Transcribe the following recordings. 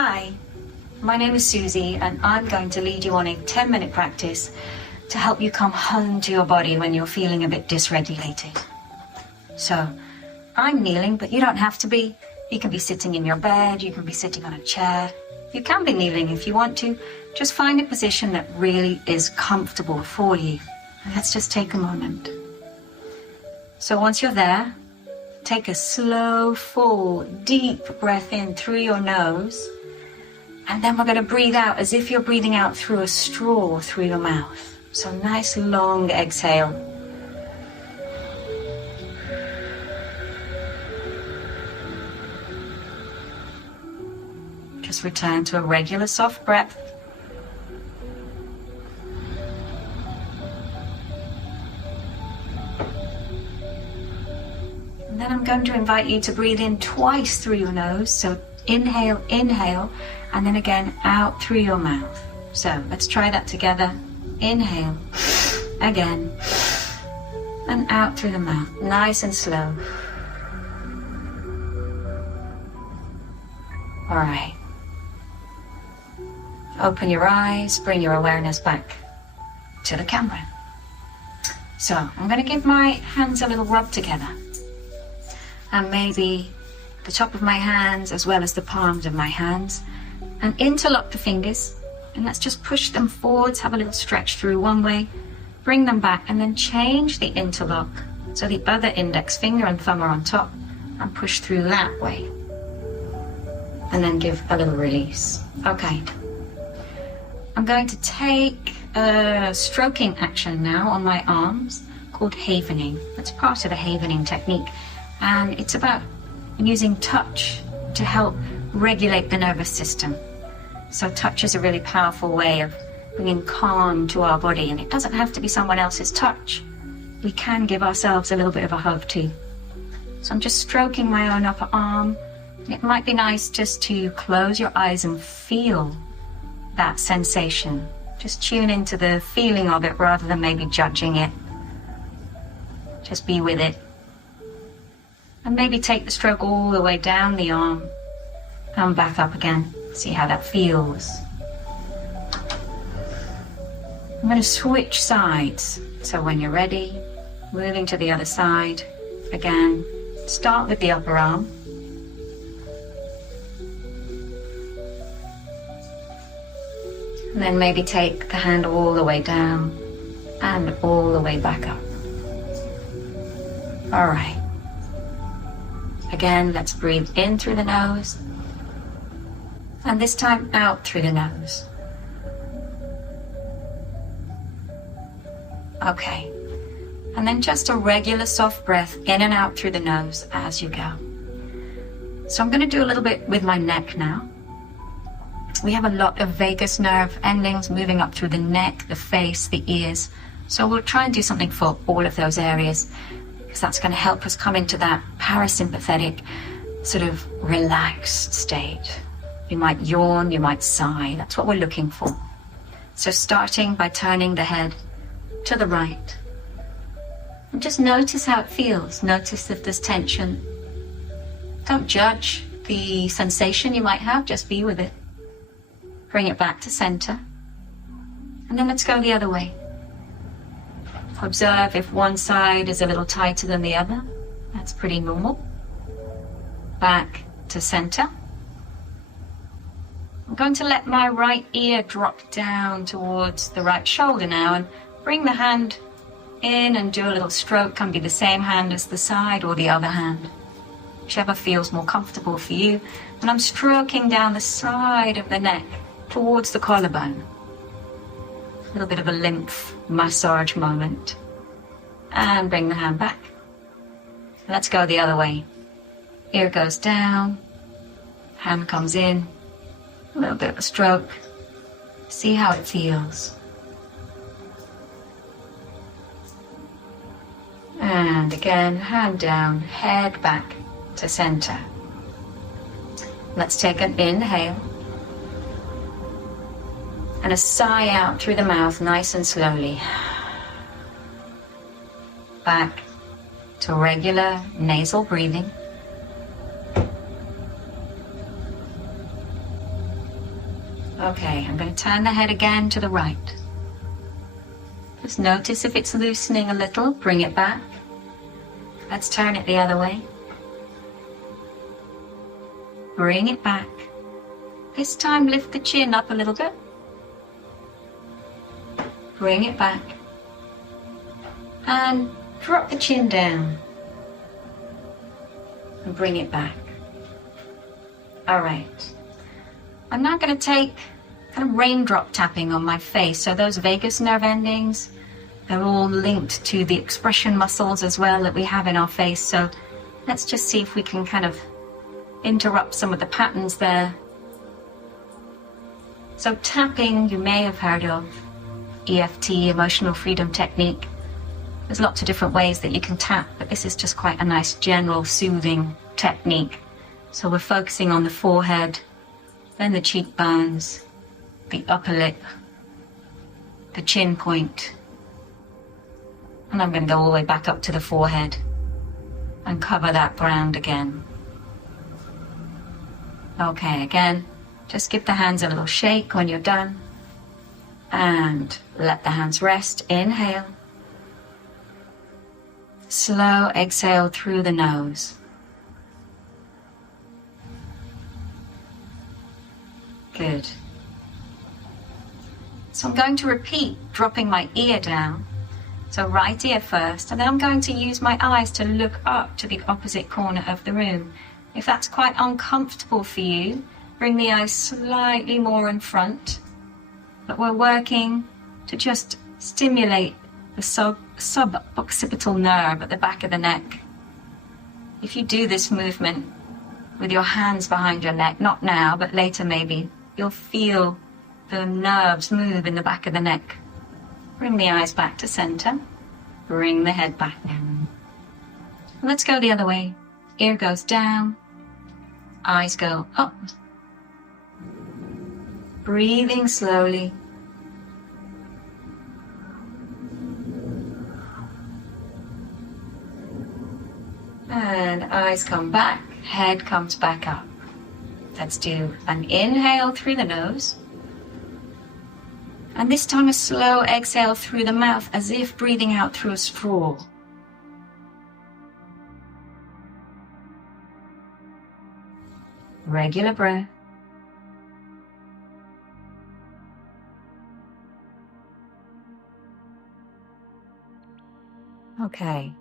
Hi, my name is Suzy and I'm going to lead you on a 10-minute practice to help you come home to your body when you're feeling a bit dysregulated. So, I'm kneeling, but you don't have to be. You can be sitting in your bed, you can be sitting on a chair. You can be kneeling if you want to. Just find a position that really is comfortable for you. And let's just take a moment. So once you're there, take a slow, full, deep breath in through your nose. And then we're going to breathe out as if you're breathing out through a straw through your mouth. So nice long exhale. Just return to a regular soft breath. And then I'm going to invite you to breathe in twice through your nose. So inhale, inhale, and then again out through your mouth. So let's try that together. Inhale, again, and out through the mouth. Nice and slow. All right. Open your eyes, bring your awareness back to the camera. So I'm going to give my hands a little rub together. And maybe the top of my hands as well as the palms of my hands. And interlock the fingers. And let's just push them forwards, have a little stretch through one way. Bring them back and then change the interlock. So the other index finger and thumb are on top. And push through that way. And then give a little release. Okay. I'm going to take a stroking action now on my arms called havening. That's part of the havening technique. And it's about using touch to help regulate the nervous system. So touch is a really powerful way of bringing calm to our body, and it doesn't have to be someone else's touch. We can give ourselves a little bit of a hug too. So I'm just stroking my own upper arm. It might be nice just to close your eyes and feel that sensation. Just tune into the feeling of it rather than maybe judging it. Just be with it. And maybe take the stroke all the way down the arm and back up again. See how that feels. I'm going to switch sides. So when you're ready, moving to the other side. Again, start with the upper arm. And then maybe take the hand all the way down and all the way back up. All right. Again, let's breathe in through the nose. And this time out through the nose. Okay. And then just a regular soft breath in and out through the nose as you go. So I'm going to do a little bit with my neck now. We have a lot of vagus nerve endings moving up through the neck, the face, the ears. So we'll try and do something for all of those areas, because that's going to help us come into that parasympathetic, sort of relaxed state. You might yawn, you might sigh. That's what we're looking for. So starting by turning the head to the right. And just notice how it feels. Notice if there's tension. Don't judge the sensation you might have, just be with it. Bring it back to center. And then let's go the other way. Observe if one side is a little tighter than the other. That's pretty normal. Back to center. I'm going to let my right ear drop down towards the right shoulder now and bring the hand in and do a little stroke. Can be the same hand as the side or the other hand, whichever feels more comfortable for you. And I'm stroking down the side of the neck towards the collarbone. A little bit of a lymph massage moment. And bring the hand back. Let's go the other way. Ear goes down, hand comes in, a little bit of a stroke. See how it feels. And again, hand down, head back to center. Let's take an inhale. And a sigh out through the mouth, nice and slowly. Back to regular nasal breathing. Okay, I'm going to turn the head again to the right. Just notice if it's loosening a little, bring it back. Let's turn it the other way. Bring it back. This time lift the chin up a little bit. Bring it back. And drop the chin down. And bring it back. All right. I'm now going to take kind of raindrop tapping on my face. So those vagus nerve endings, they're all linked to the expression muscles as well that we have in our face. So let's just see if we can kind of interrupt some of the patterns there. So tapping, you may have heard of EFT, emotional freedom technique. There's lots of different ways that you can tap, but this is just quite a nice general soothing technique. So we're focusing on the forehead, then the cheekbones, the upper lip, the chin point. And I'm going to go all the way back up to the forehead and cover that ground again. Okay, again, just give the hands a little shake when you're done. And let the hands rest. Inhale. Slow exhale through the nose. Good. So I'm going to repeat, dropping my ear down. So right ear first, and then I'm going to use my eyes to look up to the opposite corner of the room. If that's quite uncomfortable for you, bring the eyes slightly more in front. But we're working to just stimulate the sub-occipital nerve at the back of the neck. If you do this movement with your hands behind your neck, not now, but later maybe, you'll feel the nerves move in the back of the neck. Bring the eyes back to center. Bring the head back down. Let's go the other way. Ear goes down. Eyes go up. Breathing slowly. And eyes come back, head comes back up. Let's do an inhale through the nose. And this time a slow exhale through the mouth as if breathing out through a straw. Regular breath. Okay.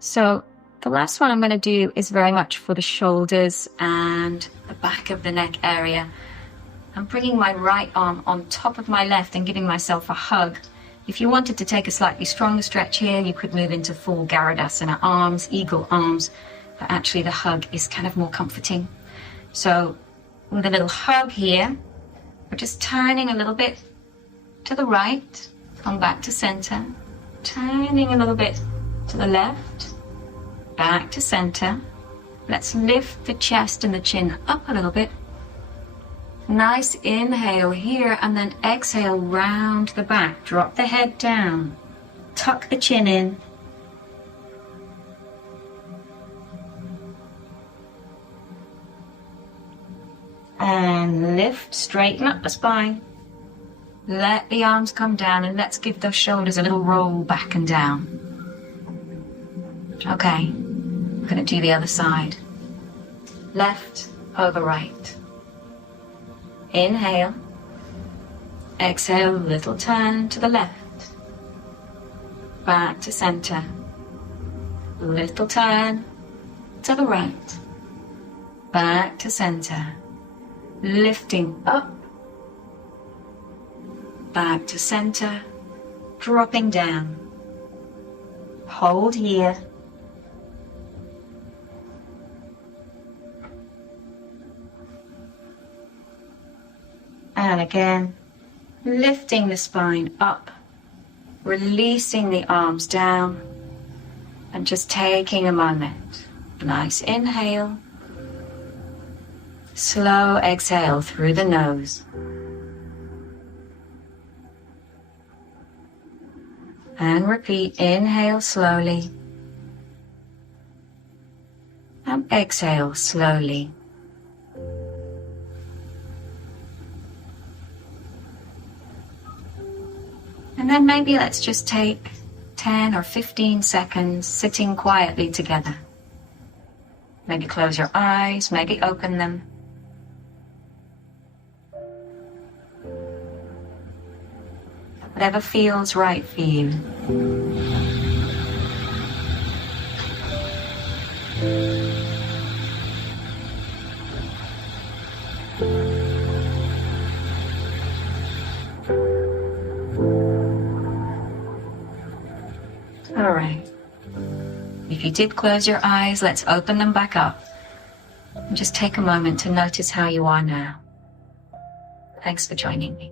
So the last one I'm going to do is very much for the shoulders and the back of the neck area. I'm bringing my right arm on top of my left and giving myself a hug. If you wanted to take a slightly stronger stretch here, you could move into full Garudasana arms, eagle arms, but actually the hug is kind of more comforting. So with a little hug here, we're just turning a little bit to the right, come back to center, turning a little bit to the left, back to center. Let's lift the chest and the chin up a little bit. Nice inhale here, and then exhale round the back. Drop the head down. Tuck the chin in. And lift, straighten up the spine. Let the arms come down, and let's give those shoulders a little roll back and down. Okay, I'm going to do the other side. Left over right. Inhale. Exhale, little turn to the left. Back to center. Little turn to the right. Back to center. Lifting up. Back to center. Dropping down. Hold here. And again, lifting the spine up, releasing the arms down, and just taking a moment. Nice inhale. Slow exhale through the nose. And repeat, inhale slowly. And exhale slowly. And then maybe let's just take 10 or 15 seconds sitting quietly together. Maybe close your eyes, maybe open them. Whatever feels right for you. All right. If you did close your eyes, let's open them back up. And just take a moment to notice how you are now. Thanks for joining me.